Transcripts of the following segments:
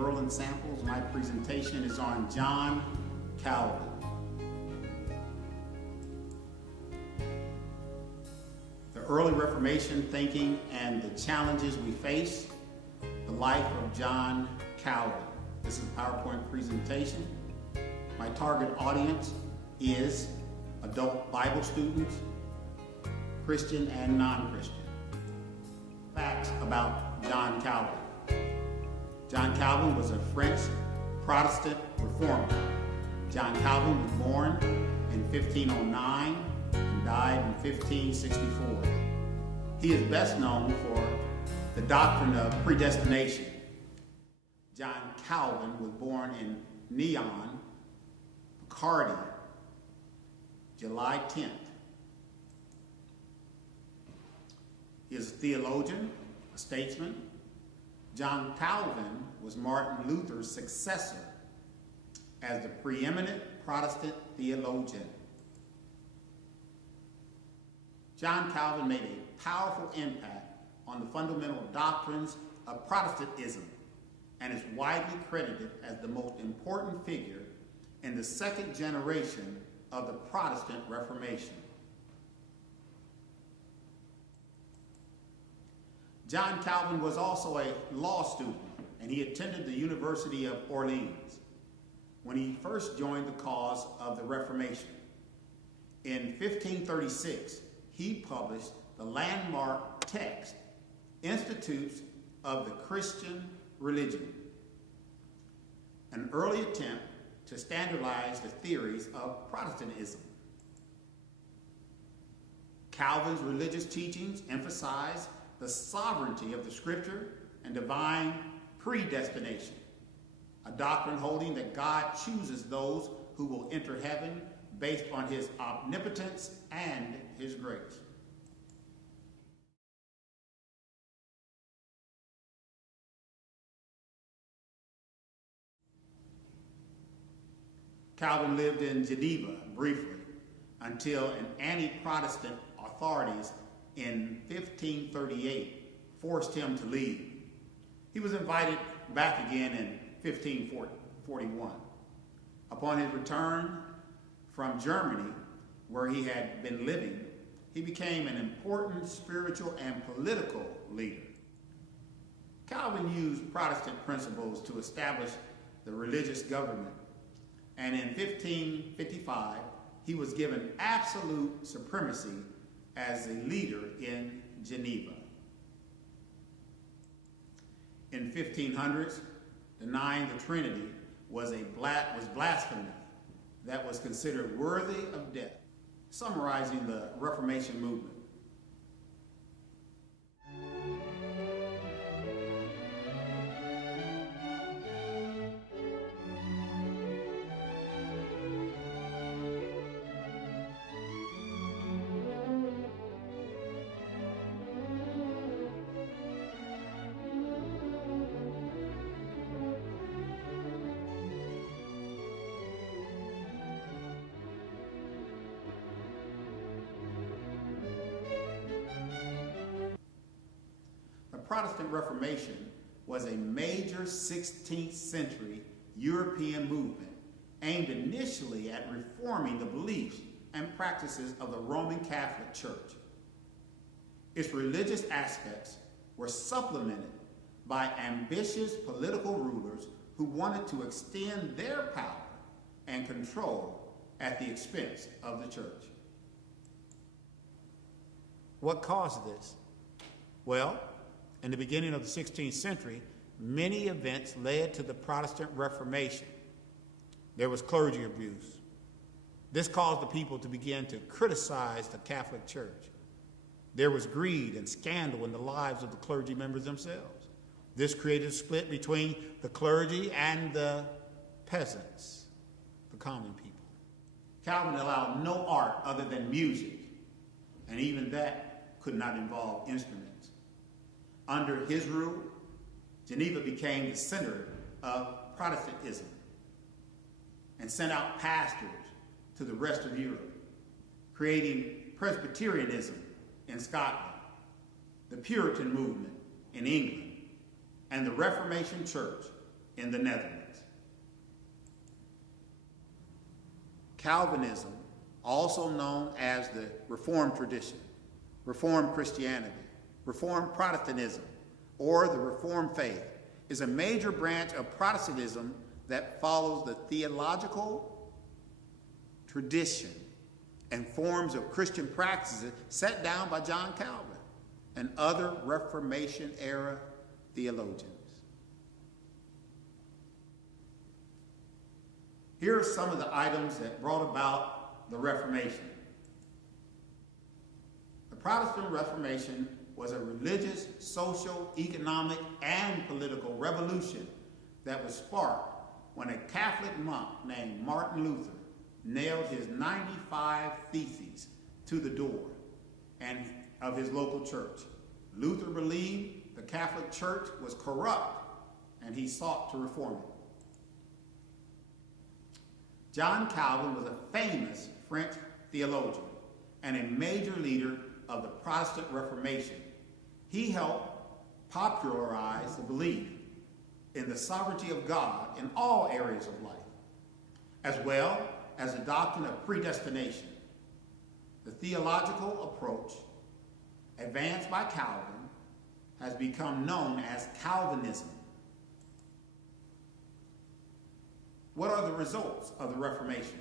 Berlin Samples. My presentation is on John Calvin. The early Reformation thinking and the challenges we face, the life of John Calvin. This is a PowerPoint presentation. My target audience is adult Bible students, Christian and non-Christian. Facts about John Calvin. John Calvin was a French Protestant reformer. John Calvin was born in 1509 and died in 1564. He is best known for the doctrine of predestination. John Calvin was born in Nyon, Picardy, July 10th. He is a theologian, a statesman. John Calvin was Martin Luther's successor as the preeminent Protestant theologian. John Calvin made a powerful impact on the fundamental doctrines of Protestantism and is widely credited as the most important figure in the second generation of the Protestant Reformation. John Calvin was also a law student, and he attended the University of Orleans when he first joined the cause of the Reformation. In 1536, he published the landmark text, Institutes of the Christian Religion, an early attempt to standardize the theories of Protestantism. Calvin's religious teachings emphasized the sovereignty of the Scripture and divine predestination, a doctrine holding that God chooses those who will enter heaven based on his omnipotence and his grace. Calvin lived in Geneva briefly until an anti-Protestant authorities in 1538 forced him to leave. He was invited back again in 1541. Upon his return from Germany, where he had been living, he became an important spiritual and political leader. Calvin used Protestant principles to establish the religious government, and in 1555, he was given absolute supremacy as a leader in Geneva. In 1500s, denying the Trinity was blasphemy that was considered worthy of death. Summarizing the Reformation movement. The Protestant Reformation was a major 16th century European movement aimed initially at reforming the beliefs and practices of the Roman Catholic Church. Its religious aspects were supplemented by ambitious political rulers who wanted to extend their power and control at the expense of the church. What caused this? Well, in the beginning of the 16th century, many events led to the Protestant Reformation. There was clergy abuse. This caused the people to begin to criticize the Catholic Church. There was greed and scandal in the lives of the clergy members themselves. This created a split between the clergy and the peasants, the common people. Calvin allowed no art other than music, and even that could not involve instruments. Under his rule, Geneva became the center of Protestantism and sent out pastors to the rest of Europe, creating Presbyterianism in Scotland, the Puritan movement in England, and the Reformation Church in the Netherlands. Calvinism, also known as the Reformed tradition, Reformed Christianity, Reformed Protestantism, or the Reformed faith, is a major branch of Protestantism that follows the theological tradition and forms of Christian practices set down by John Calvin and other Reformation-era theologians. Here are some of the items that brought about the Reformation. The Protestant Reformation was a religious, social, economic, and political revolution that was sparked when a Catholic monk named Martin Luther nailed his 95 Theses to the door of his local church. Luther believed the Catholic Church was corrupt, and he sought to reform it. John Calvin was a famous French theologian and a major leader of the Protestant Reformation. He helped popularize the belief in the sovereignty of God in all areas of life, as well as the doctrine of predestination. The theological approach advanced by Calvin has become known as Calvinism. What are the results of the Reformation?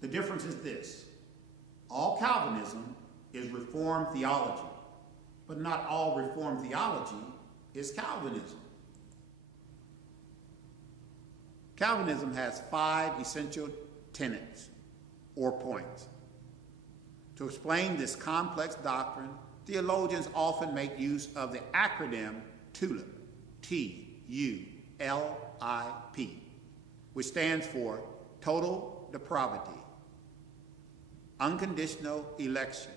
The difference is this: all Calvinism is Reformed theology, but not all Reformed theology is Calvinism. Calvinism has 5 essential tenets or points. To explain this complex doctrine, theologians often make use of the acronym TULIP, T-U-L-I-P, which stands for total depravity, unconditional election,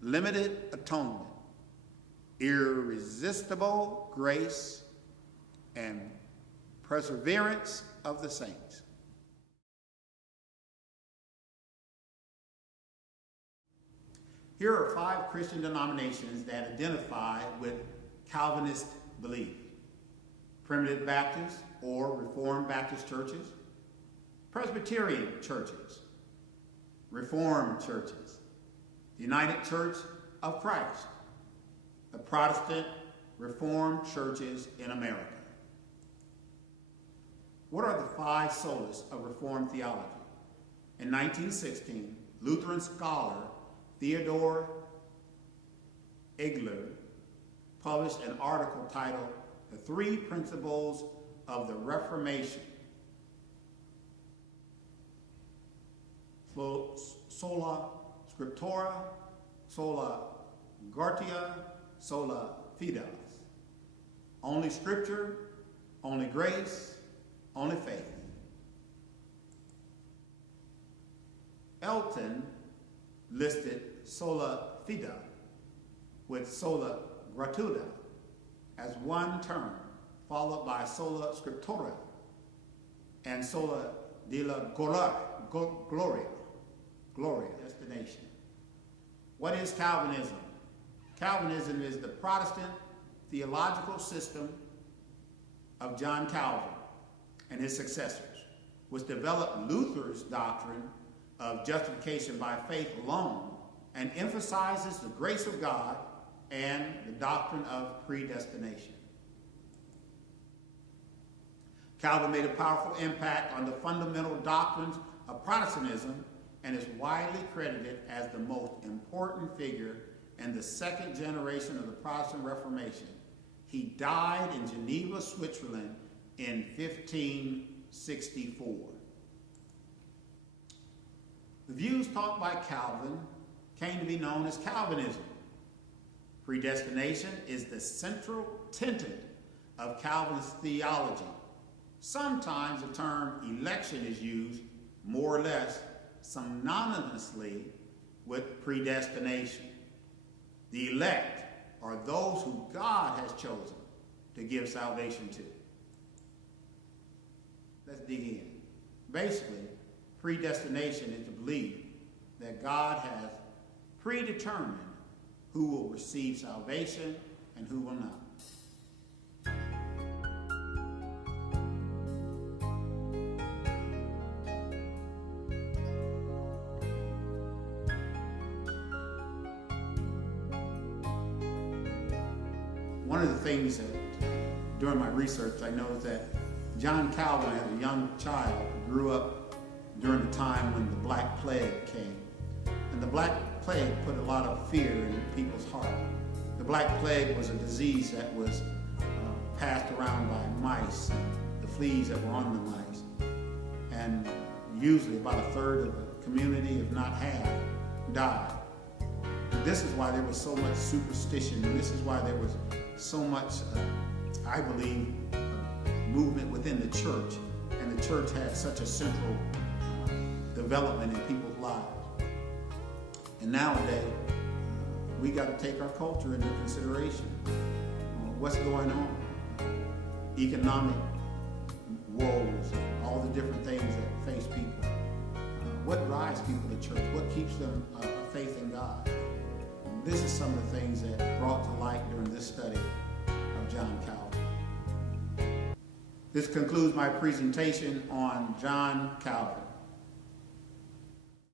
limited atonement, irresistible grace, and perseverance of the saints. Here are 5 Christian denominations that identify with Calvinist belief: Primitive Baptist or Reformed Baptist churches, Presbyterian churches, Reformed churches, the United Church of Christ, the Protestant Reformed churches in America. What are the 5 solas of Reformed theology? In 1916, Lutheran scholar Theodor Egler published an article titled "The 3 Principles of the Reformation." Sola Scriptura, Sola Gratia, Sola Fides. Only Scripture, only grace, only faith. Elton listed sola fide with sola gratuita as one term, followed by sola scriptura and sola della gloria, destination. What is Calvinism? Calvinism is the Protestant theological system of John Calvin and his successors, which developed Luther's doctrine of justification by faith alone and emphasizes the grace of God and the doctrine of predestination. Calvin made a powerful impact on the fundamental doctrines of Protestantism and is widely credited as the most important figure in the second generation of the Protestant Reformation. He died in Geneva, Switzerland in 1564. The views taught by Calvin came to be known as Calvinism. Predestination is the central tenet of Calvin's theology. Sometimes the term election is used more or less synonymously with predestination. The elect are those who God has chosen to give salvation to. Let's dig in. Basically, predestination is the belief that God has predetermined who will receive salvation and who will not. One of the things that during my research I noticed that John Calvin, as a young child, grew up during the time when the Black Plague came. And the Black Plague put a lot of fear in people's heart. The Black Plague was a disease that was passed around by mice, and the fleas that were on the mice. And usually about a third of the community, if not half, died. This is why there was so much superstition, and this is why there was so much, I believe, movement within the church, and the church had such a central development in people's lives. And nowadays, we got to take our culture into consideration. What's going on? Economic woes, all the different things that face people. What drives people to church? What keeps them faith in God? This is some of the things that brought to light during this study of John Calvin. This concludes my presentation on John Calvin.